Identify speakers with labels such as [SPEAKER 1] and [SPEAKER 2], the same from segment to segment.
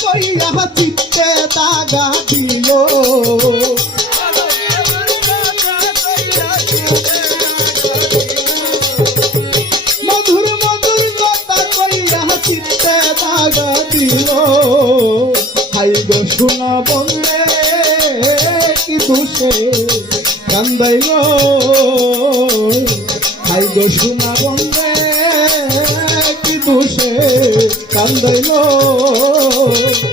[SPEAKER 1] কইয়া চিত্তে দাগা দিল মধুর মধুর কথা কইয়া চিত্তে দাগা দিল হাই গো শোনা বললে কি দোষে কান্দাইল। হাই গো শোনা বললে কান্দাইল ওই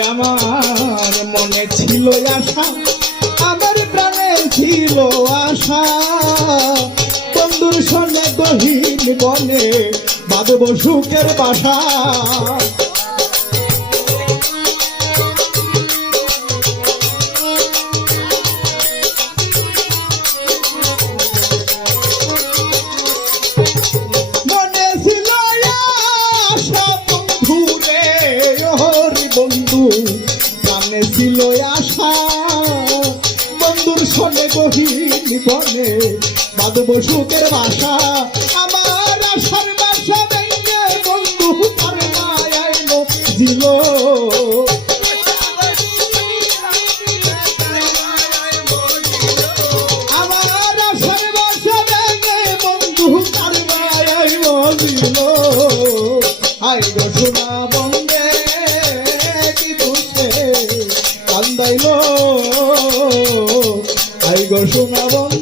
[SPEAKER 1] আমার মনে ছিল আশা, আমার প্রাণে ছিল আশা। বন্ধুর সঙ্গে গহীন বনে বাঁধব সুখের বাসা। গহীন বনে বাঁধব সুখের বাসা, আমার আশার বাসা ভেঙে বন্ধু তার মায়ায় দিল। আমার আশার বাসা ভেঙে বন্ধু তার মায়ায় দিল। আই গো শোনা কি দুষে কান্দাইল। আই গো শোনা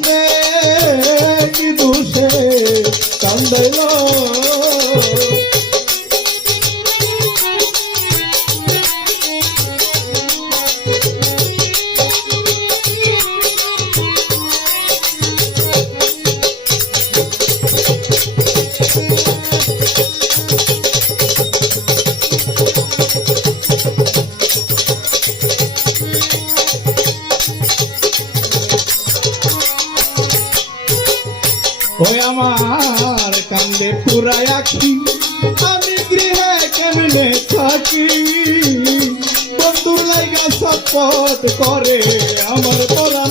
[SPEAKER 1] ওই আমার কান্দে পুরাই আখি আমি গৃহে কেমনে থাকি? বন্ধু লাইগা সপট করে আমার পরাণ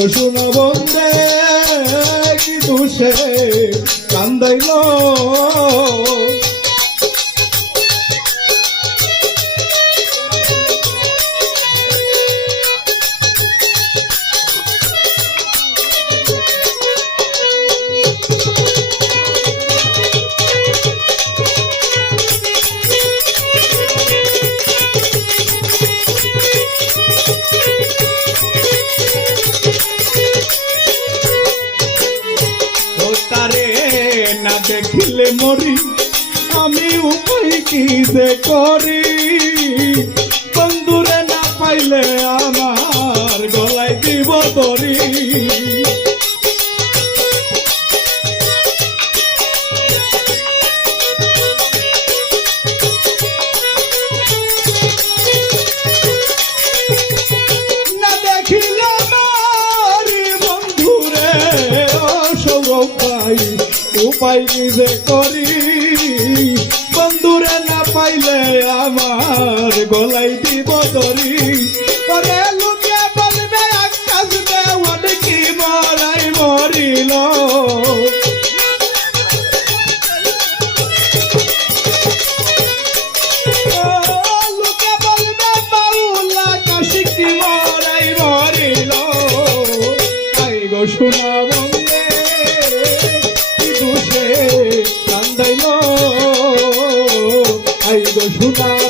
[SPEAKER 1] আই গো শোনা বন্দে কি দোষে কান্দাইল? মরি আমি উপায় কি যে করি? বন্ধুরে না পাইলে আমার উপায় যে করি। বন্ধুরে না পাইলে আমার গলাই দিব দরি লোকে বলবে আকাশ দেওয়ান কি মরাই মরিল? কান্দাইল। আইগো সোনা